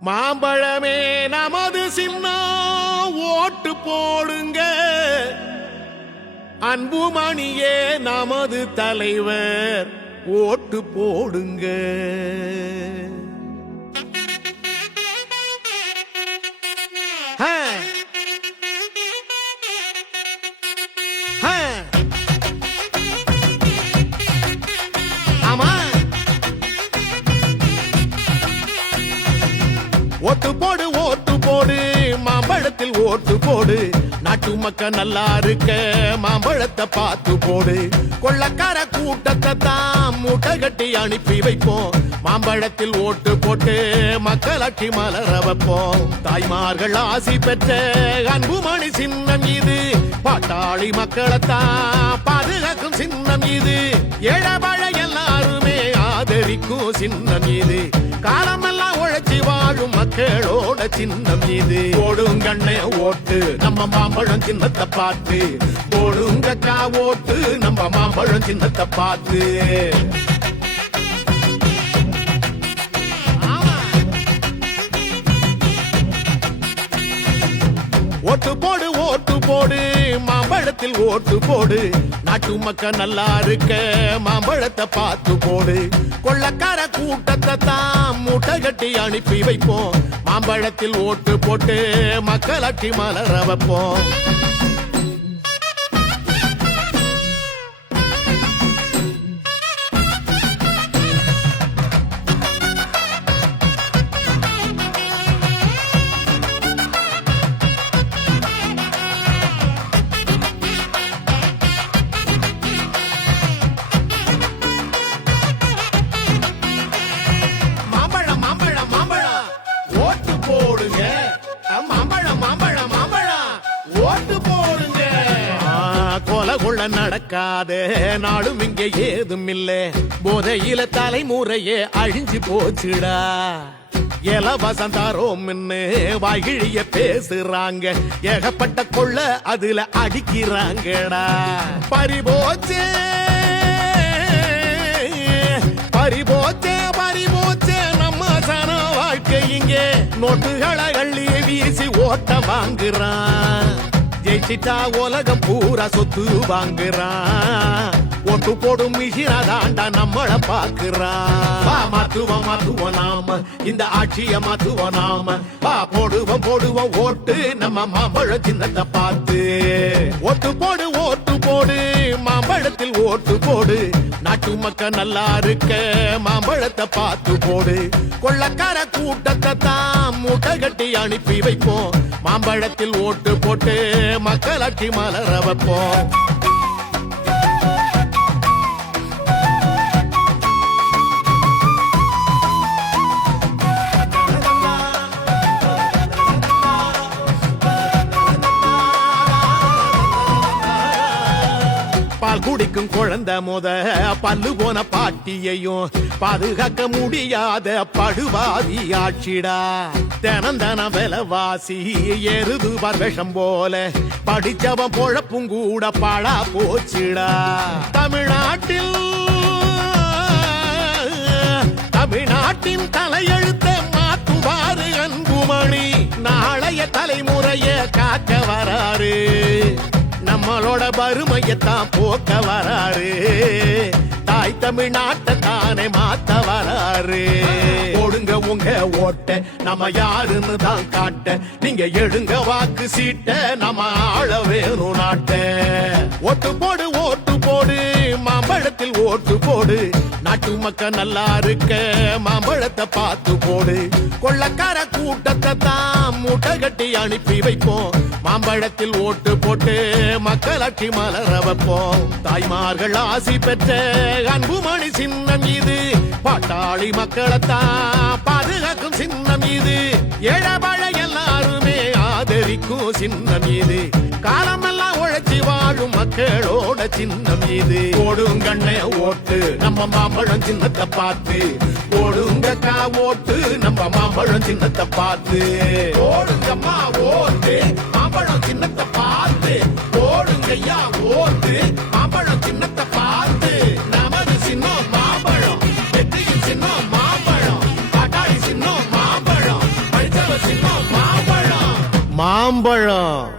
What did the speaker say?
மாம்பழமே நமது சின்னம் ஓட்டு போடுங்க, அன்புமணியே நமது தலைவர் ஓட்டு போடுங்க. ஓட்டு போடு ஓட்டு போடு மாம்பழத்தில் ஓட்டு போடு, நாட்டு மக்கள் நல்லா இருக்க மாம்பழத்தை பார்த்து போடு. கொள்ளக்கார கூட்டத்தை தான் மூட்டை கட்டி அனுப்பி வைப்போம், மாம்பழத்தில் ஓட்டு போட்டு மக்களாட்சி மலர வைப்போம். தாய்மார்கள் ஆசி பெற்ற அன்புமணி சின்னம் இது, பாட்டாளி மக்களைத்தான் பாதுகாக்கும் சின்னம் இது. ஏழபழ எல்லாருமே ஆதரிக்கும் சின்னம் இது, காலமெல்லாம் உழைச்சி வாழும் மக்களோட சின்னம் இது. போடுங்கண்ணே ஓட்டு நம்ம மாம்பழம் சின்னத்தை பார்த்து, போடுங்கக்கா ஓட்டு நம்ம மாம்பழம் சின்னத்தை பார்த்து. ஓட்டு போடு ஓட்டு போடு மாம்பழத்தில் ஓட்டு போடு, நாட்டு மக்கள் நல்லா இருக்க மாம்பழத்தை பார்த்து போடு. கொள்ளக்கார கூட்டத்தை தான் மூட்டை கட்டி அனுப்பி வைப்போம், மாம்பழத்தில் ஓட்டு போட்டு மக்களாட்சி மலர வைப்போம். கொள்ள நடக்காத நாடும் இங்க ஏதும் இல்ல, போதையில தலைமுறையே அழிஞ்சு போச்சுடா. இலவசம் தாரோம் வாய்கிழிய பேசுறாங்க, ஏகப்பட்ட கொள்ள அதுல அடிக்கிறாங்கடா. பறிபோச்சே பறிபோச்சே பறிபோச்சே நம்ம சன வாழ்க்கை இங்கே, நோட்டுகளை அள்ளி வீசி ஓட்ட வாங்குறான். ஜெயிச்சிட்டா உலகம் பூரா சொத்து வாங்குறான், ஓட்டு போடும் மிஷினாதாண்டா நம்மள பாக்குறான். மாத்துவோம் மாத்துவோம் நாம இந்த ஆட்சிய மாத்துவோம் நாம, போடுவோம் போடுவோம் ஓட்டு நம்ம மாம்பழ சின்னத்தை பார்த்து. ஓட்டு போடு ஓட்டு போடு மாம்பழத்தில் ஓட்டு போடு, நாட்டு மக்கள் நல்லா இருக்க மாம்பழத்தை பார்த்து போடு. கொள்ளக்கார கூட்டத்தை தான் மூட்டை கட்டி அனுப்பி வைப்போம், மாம்பழத்தில் ஓட்டு போட்டு மக்களாட்சி மலர வைப்போம். பால் குடிக்கும் குழந்தை முத பல்லு போன பாட்டியையும் பாதுகாக்க முடியாத படுவாதி ஆட்சிடா. தினம் தினம் விலைவாசி எருது விஷம் போல, படிச்சவன் பொழப்பும் கூட பாழா போச்சுடா. தமிழ்நாட்டின் தலையெழுத்த மாத்துவாரு அன்புமணி, நாளைய தலைமுறைய காக்க வராரு, நம்மளோட வறுமையத்தான் போக்க வராரு. தாய் தமிழ்நாட்டை தானே மாத்த வராரு. போடுங்க உங்க ஓட்ட நம்ம யாருன்னு தான் காட்ட, நீங்க எடுங்க வாக்கு சீட்ட நம்ம ஆள வேணும் நாட்ட. ஓட்டு போடு ஓட்டு போடு மாம்பழத்தில் ஓட்டு போடு, நாட்டு மக்கள் நல்லா இருக்க மாம்பழத்தை பார்த்து போடு. கொள்ளக்கார கூட்டத்தை தான் மூட்டை கட்டி அனுப்பி வைப்போம், மாம்பழத்தில் ஓட்டு போட்டு மக்களாட்சி மலர வைப்போம். தாய்மார்கள் ஆசி பெற்ற அன்புமணி சின்னம் இது, பாட்டாளி மக்களைத்தான் பாதுகாக்கும் சின்னம் இது. ஏழபழ எல்லாருமே ஆதரிக்கும் சின்னம் இது, காலமெல்லாம் உழைச்சி வாழும் மக்களோட சின்னம் இது. போடுங்கண்ணே ஓட்டு நம்ம மாம்பழம் சின்னத்தை பார்த்து, போடுங்கக்கா ஓட்டு நம்ம மாம்பழம் சின்னத்தை பார்த்து. போடுங்கம்மா ஓட்டு மாம்பழம் சின்னத்தை பார்த்து, போடுங்கய்யா ஓட்டு மாம்பழம் சின்னத்தை பார்த்து. நமது சின்னம் மாம்பழம், வெற்றியின் சின்னம் மாம்பழம், பாட்டாளி சின்னம் மாம்பழம். மாம்பழம்